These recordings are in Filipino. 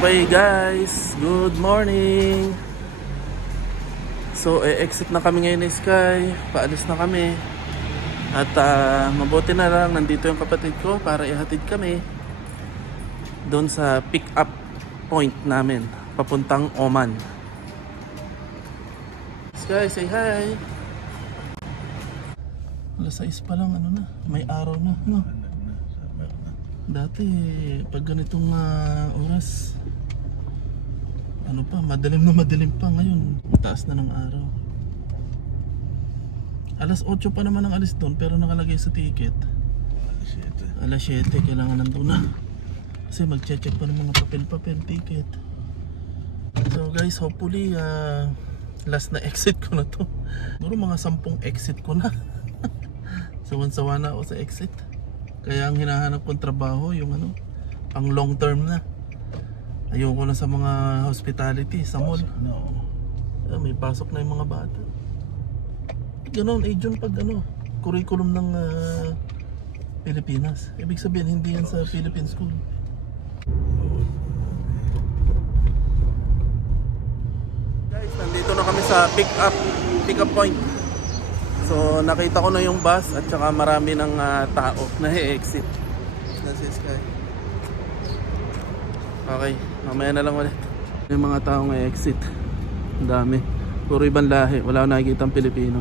Okay guys, good morning. So exit na kami ngayon ni Sky. Paalis na kami. At mabuti na lang nandito yung kapatid ko para ihatid kami doon sa pick up point namin papuntang Oman. Sky, say hi. Alas 6 pa lang, ano na, may araw na, no? Dati pag ganitong oras, ano pa, madilim pa. Ngayon mataas na ng araw. Alas 8 pa naman ang alis doon, pero nakalagay sa ticket alas 7, kailangan nandun na kasi mag-check pa ng mga papel ticket. So guys, hopefully last na exit ko na to. Siguro mga 10 exit ko na. Sawan-sawa na ako sa exit. Kaya ang hinahanap kong trabaho yung pang long term na. Ayoko na sa mga hospitality, sa mall. May pasok na yung mga bata. Ganon, agent pag curriculum ng Pilipinas. Ibig sabihin hindi yan sa Philippine school. Guys, nandito na kami sa pick up point. So nakita ko na yung bus at saka marami ng tao na i-exit. Nasa Sky. Okay, mamaya na lang ulit. Yung mga tao na i-exit. Ang dami. Puro ibang lahi. Wala akong nakikita ang Pilipino.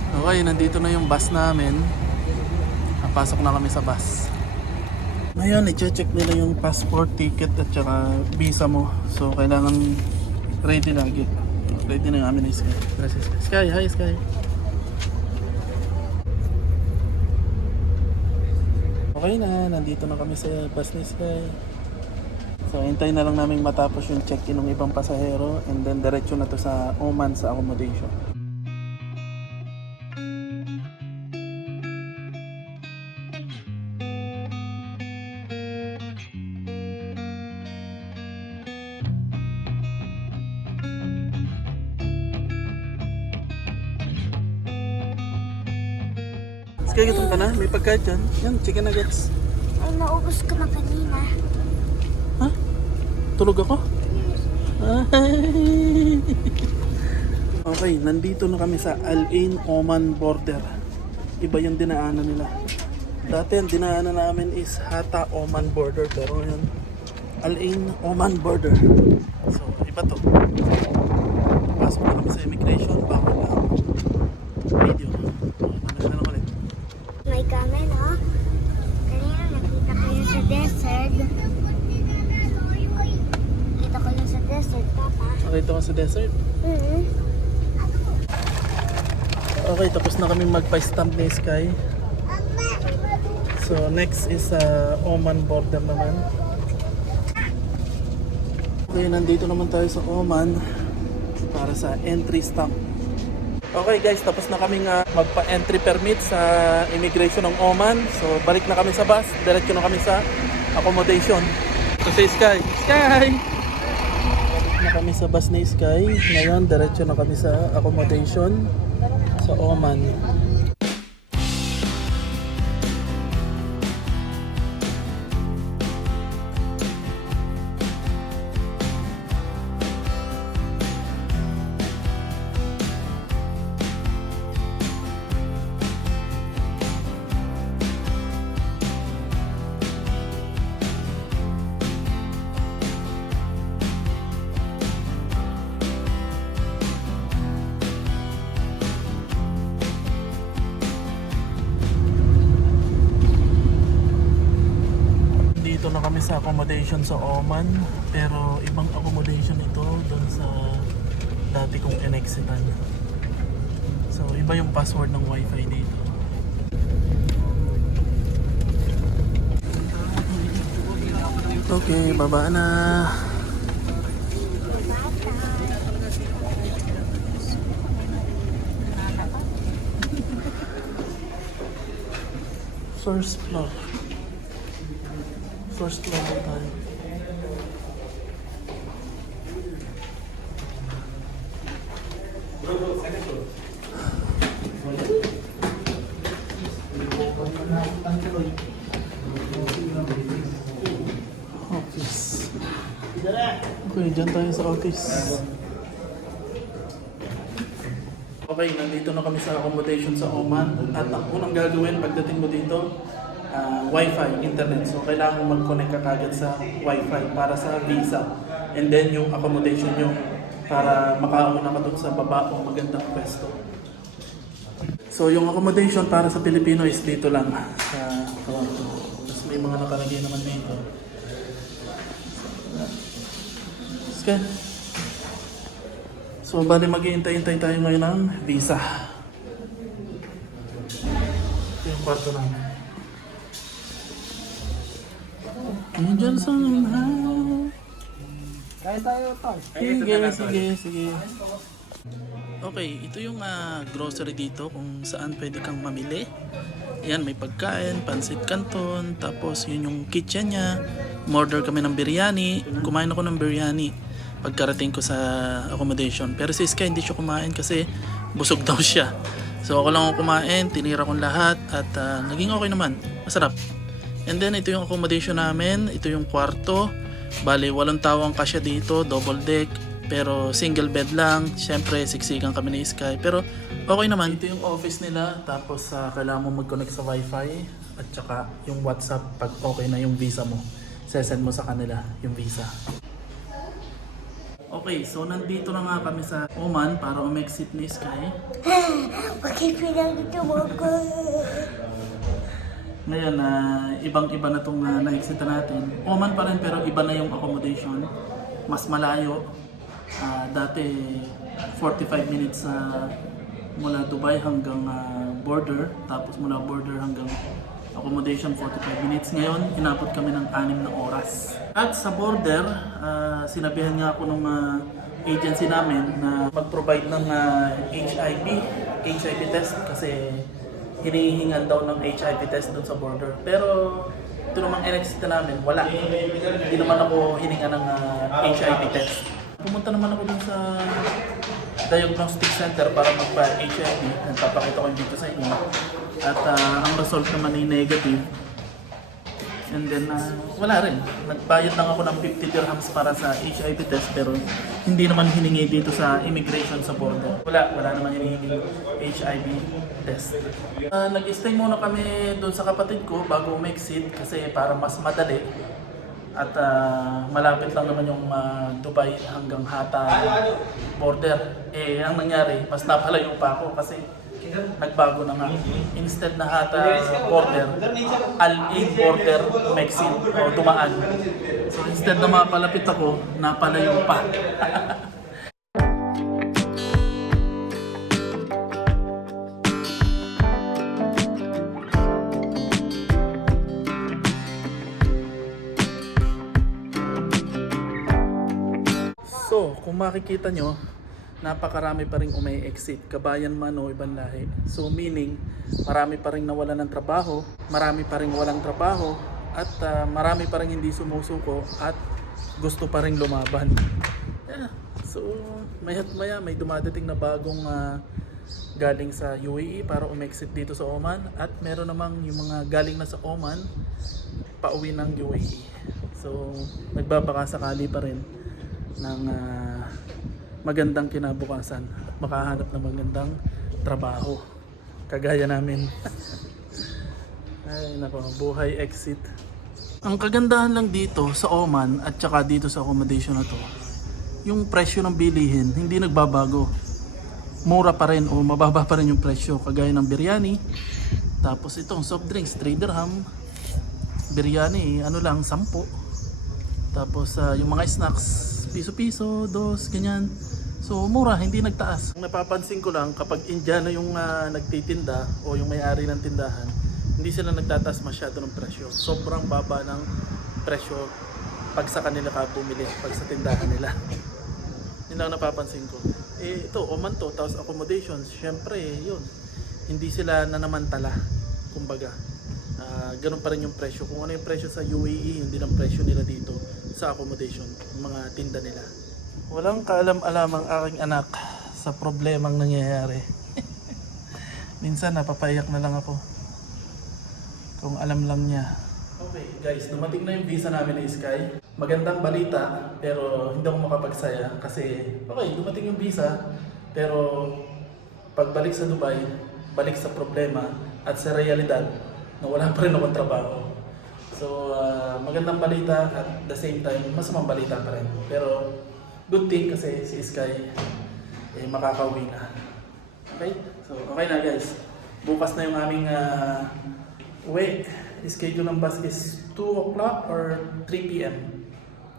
Okay, nandito na yung bus namin. Napasok na kami sa bus. Ngayon, i-check nila yung passport, ticket at saka visa mo. So kailangan ready lagi. Ready na yung amin ni Sky. Sky, hi Sky. Okay na, nandito na kami sa bus ni Sky. So hintayin na lang namin matapos yung check-in ng ibang pasahero and then diretso na to sa Oman sa accommodation. Sky, gutom ka na? May pagkain dyan. Yan, chicken nuggets. Ay, naubos ko na kanina. Ha? Tulog ako? Ay. Okay, nandito na kami sa Al Ain Oman border. Iba yung dinaanan nila. Dati ang dinaanan namin is Hatta Oman border, pero ngayon Al Ain Oman border. So, iba to. Pasok na kami sa immigration. Bawal lang video. Mamaya na lang ulit. May camera. Kanina nakita ko yun sa desert. Nakita ko yun sa desert, Papa. Nakita ko sa desert? Okay, tapos na kami magpa-stamp ni Sky. So next is Oman border naman. Okay, nandito naman tayo sa Oman para sa entry stamp. Okay guys, tapos na kaming magpa-entry permit sa immigration ng Oman. So balik na kami sa bus, diretso na kami sa accommodation. So say Sky, Sky! Balik na kami sa bus ni Sky. Ngayon, diretso na kami sa accommodation sa Oman. Dito na kami sa accommodation sa Oman, pero ibang accommodation ito doon sa dati kong in-exitan. So iba yung password ng wifi dito. Okay, baba na. First floor na tayo. Office. Okay, dyan tayo sa office. Okay, nandito na kami sa accommodation sa Oman. At ang unang gagawin pagdating mo dito, Wi-Fi, internet. So, kailangan mo mag-connect ka kagad sa Wi-Fi para sa visa. And then, yung accommodation nyo para makauna ka dun sa baba o magandang pwesto. So, yung accommodation para sa Pilipino is dito lang sa kwarto. Tapos may mga nakalagay naman dito. Okay. So, bali mag-iintay-intay tayo ngayon ng visa. Ito yung kwarto namin. Diyan sa Sige. Okay, ito yung grocery dito kung saan pwede kang mamili. Yan, may pagkain, pansit canton, tapos yun yung kitchen niya. Order kami ng biryani. Kumain ako ng biryani pagkarating ko sa accommodation. Pero si Sky hindi siya kumain kasi busog daw siya. So ako lang ako kumain, tinira kong lahat at naging okay naman. Masarap. And then ito yung accommodation namin, ito yung kwarto. Bale, 8 tao ang kasya dito, double deck. Pero single bed lang. Siyempre, siksikan kami ni Sky. Pero okay naman. Ito yung office nila. Tapos kailangan mo mag-connect sa Wi-Fi. At saka yung WhatsApp pag okay na yung visa mo. Sesend mo sa kanila yung visa. Okay, so nandito na nga kami sa Oman para umexit ni Sky. Bakit pinagdito mo ko? Ngayon, ibang-iba na itong na-exita natin. Oman pa rin pero iba na yung accommodation. Mas malayo. Dati 45 minutes mula Dubai hanggang border. Tapos mula border hanggang accommodation 45 minutes. Ngayon, inabot kami ng 6 na oras. At sa border, sinabihan nga ako ng agency namin na mag-provide ng HIV test kasi hinihingan daw ng HIV test doon sa border. Pero ito namang in-exit namin, wala. Hindi naman ako hininga ng HIV test. Pumunta naman ako dun sa diagnostic center para magpa-HIV. Nagpapakita ko yung dito sa inyo. At ang result naman ay negative. And then, wala rin. Nagbayad lang ako ng 50 dirhams para sa HIV test pero hindi naman hiningi dito sa immigration sa border. Wala naman hinihingi HIV test. Nag-stay muna kami doon sa kapatid ko bago umexit kasi para mas madali. At malapit lang naman yung Dubai hanggang Hata border. Ang nangyari, mas napalayo pa ako kasi nagbago na nga. Instead na Hata border, Al-Ain border umexit o dumaan. So instead na mapalapit ako, napalayo pa. So, kung makikita nyo, napakarami pa rin umi-exit, kabayan man o ibang lahi. So, meaning, marami pa rin nawalan ng trabaho, marami pa rin walang trabaho, at marami pa rin hindi sumusuko at gusto pa rin lumaban. So, maya't maya may dumadating na bagong galing sa UAE para umexit dito sa Oman at meron namang yung mga galing na sa Oman pauwi ng UAE. So, nagbabaka sakali pa rin ng magandang kinabukasan at makahanap ng magandang trabaho kagaya namin. Ay nako, buhay exit. Ang kagandahan lang dito sa Oman at saka dito sa accommodation na to, yung presyo ng bilihin hindi nagbabago. Mura pa rin o mababa pa rin yung presyo kagaya ng biryani. Tapos itong soft drinks 3 dirham. Biryani ano lang 10. Tapos yung mga snacks piso-piso, 2, ganyan. So mura, hindi nagtaas. Napapansin ko lang kapag Indiano yung nagtitinda o yung may-ari ng tindahan, hindi sila nagtataas masyado ng presyo. Sobrang baba ng presyo pag sa kanila ka bumili, pag sa tindahan nila. Yun lang napapansin ko. Ito, Oman to, tapos accommodations, syempre yun. Hindi sila nanamantala, kumbaga. Ganun pa rin yung presyo. Kung ano yung presyo sa UAE, hindi lang presyo nila dito sa accommodation, yung mga tinda nila. Walang kaalam-alam ang aking anak sa problemang nangyayari. Minsan napapaiyak na lang ako. Kung alam lang niya Okay guys, dumating na yung visa namin ni Sky. Magandang balita, pero hindi ako makapagsaya kasi okay, dumating yung visa, pero pagbalik sa Dubai, balik sa problema at sa realidad na wala pa rin akong trabaho. So, magandang balita at the same time, masamang balita pa rin. Pero good thing kasi si Sky makakauwi na. Okay? So, okay na guys. Bukas na yung aming uwi. Schedule ng bus is 2 o'clock or 3 p.m.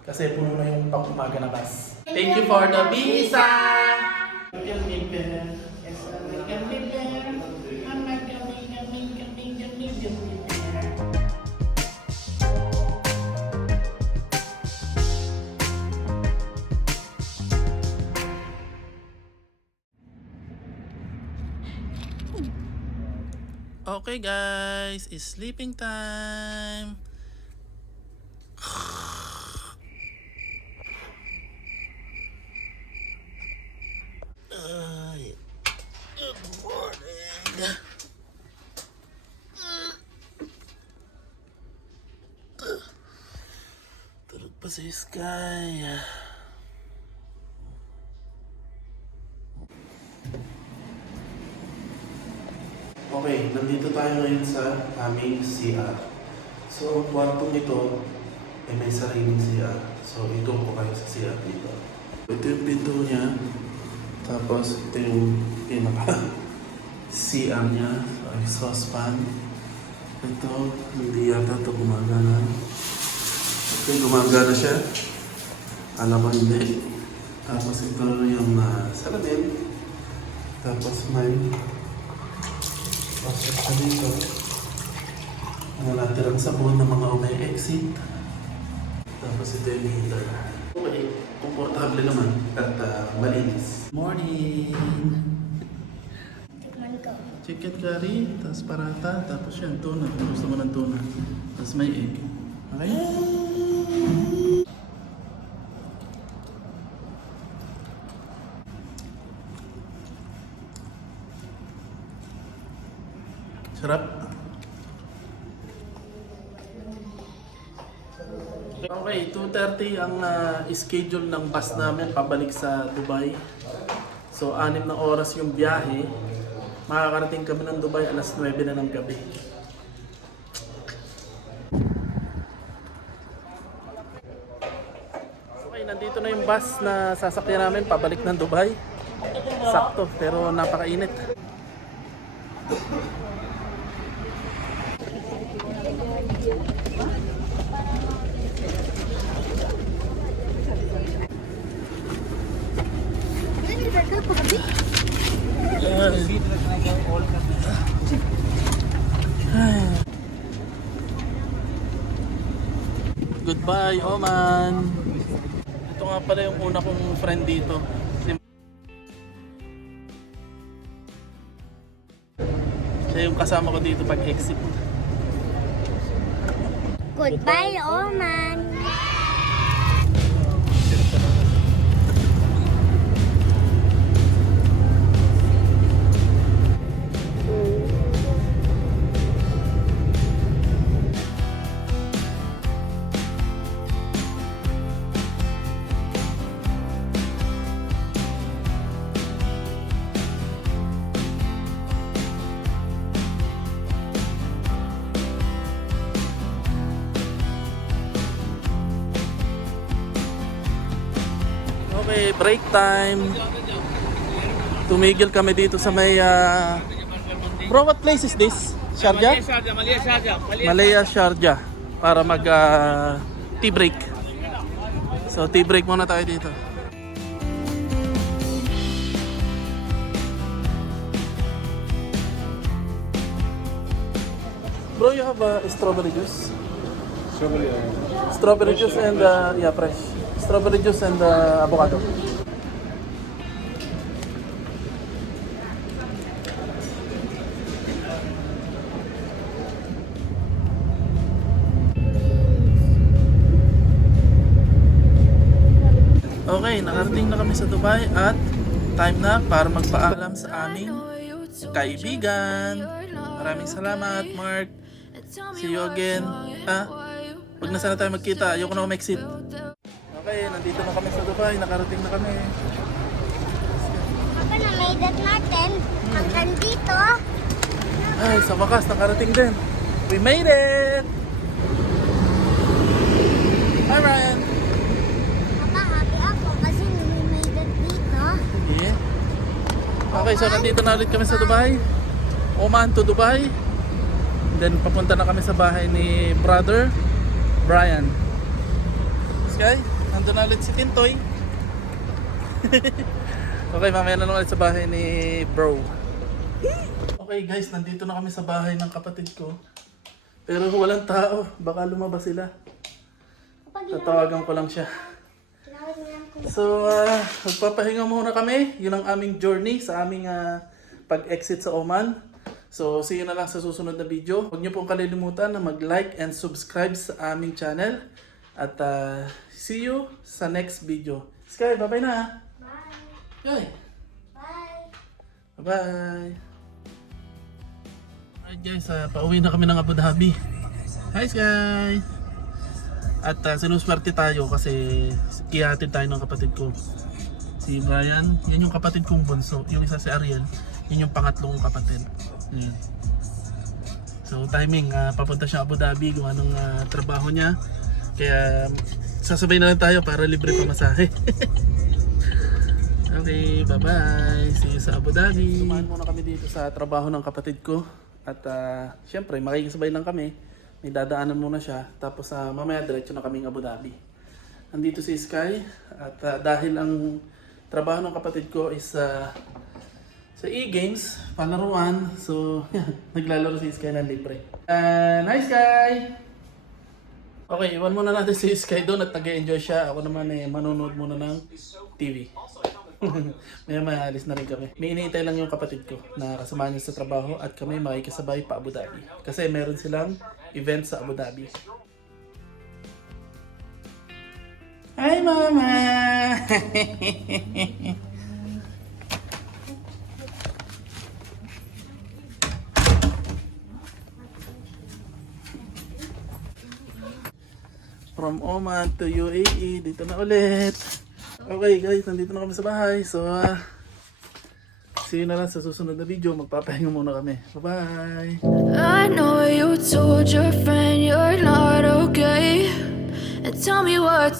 Kasi puno na yung pang-umaga na bus. Thank you for the visa! Okay guys, it's sleeping time. Ay, good morning. Tulog pa si Sky. Okay, nandito tayo ngayon sa aming CR. So, ang kwartong ito ay may sariling CR. So, ito po kayo sa CR dito. Ito yung pinto niya. Tapos, ito yung pinaka-CR niya. So, exhaust fan. Ito, hindi yata ito gumagana. Ito yung gumagana siya. Alam mo hindi. Tapos, ito yung salamin. Tapos, may pasok sa dito. Ang natirang sabon ng mga umi-exit. Tapos ito yung heater. Okay, komportable naman at malinis. Morning! Tikman ko. Chicken curry, tapos parata, tapos yan, tuna. Kung gusto mo ng tuna. Tapos may egg. Okay? Sarap. Okay, 2:30 ang schedule ng bus namin pabalik sa Dubai. So, 6 na oras yung biyahe. Makakarating kami ng Dubai alas 9 na ng gabi. Okay, nandito na yung bus na sasakyan namin pabalik ng Dubai. Sakto, pero napakainit. Goodbye, Oman. Ito nga pala yung una kong friend dito. Siya yung kasama ko dito pag exit. Goodbye, Oman. Okay, break time. Tumigil kami dito sa may bro, what place is this? Sharjah? Malaya Sharjah. Para mag tea break. So tea break muna tayo dito. Bro, you have strawberry juice? Strawberry juice and yeah, fresh. Strawberry juice and avocado. Okay, nakarating na kami sa Dubai at time na para magpaalam sa aming kaibigan. Maraming salamat, Mark. See you again. Ha? Pag nasa na tayo magkita, ayoko na mag-exit. Okay, nandito na kami sa Dubai. Nakarating na kami. Papa, na-made it natin. Hanggang dito. Ay, sa wakas, nakarating din. We made it! Hi, Ryan! Papa, happy ako kasi na-made it dito. Yeah. Okay, so nandito na ulit kami sa Dubai. Oman to Dubai. Then papunta na kami sa bahay ni brother Brian. Sky, nandun na ulit si Tintoy. Okay, mamaya na lang ulit sa bahay ni bro. Okay guys, nandito na kami sa bahay ng kapatid ko. Pero walang tao, baka lumabas sila. Tatawagan ko lang siya. Tinawag na lang ko. So, magpapahinga muna kami. Yun ang aming journey sa aming pag-exit sa Oman. So, see you na lang sa susunod na video. Huwag niyo pong kalilimutan na mag-like and subscribe sa aming channel. At see you sa next video. Sky, bye-bye na. Bye. Bye. Bye. Bye-bye. Alright guys, pauwi na kami ng Abu Dhabi. Hi Sky! At sinuswerte tayo kasi ihatid tayo ng kapatid ko. Si Brian, yan yung kapatid kong bunso. Yung isa si Ariel, yun yung pangatlong kapatid. Ayan. So timing, papunta siya Abu Dhabi, gawa ng trabaho niya. Kaya sasabay na lang tayo para libre pamasahe. Okay, bye-bye. See you sa Abu Dhabi. Sumahan muna kami dito sa trabaho ng kapatid ko. At syempre, makikisabay lang kami. May dadaanan muna siya. Tapos mamaya diretso na kaming Abu Dhabi. Nandito si Sky. At dahil ang trabaho ng kapatid ko is sa e-games, palaruan. So, naglalaro si Sky ng libre. Hi Sky! Okay, iwan muna natin si Sky doon at nag-enjoy siya. Ako naman manonood muna ng TV. Maya alis na rin kami. May iniintay lang yung kapatid ko na kasama niya sa trabaho at kami makikisabay pa Abu Dhabi. Kasi meron silang event sa Abu Dhabi. Hi Mama! From Oman to UAE, dito na ulit. Okay guys, nandito na kami sa bahay. So, see you na lang sa susunod na video. Magpapahinga muna kami. Bye-bye! I know you told your friend you're not okay, and tell me what's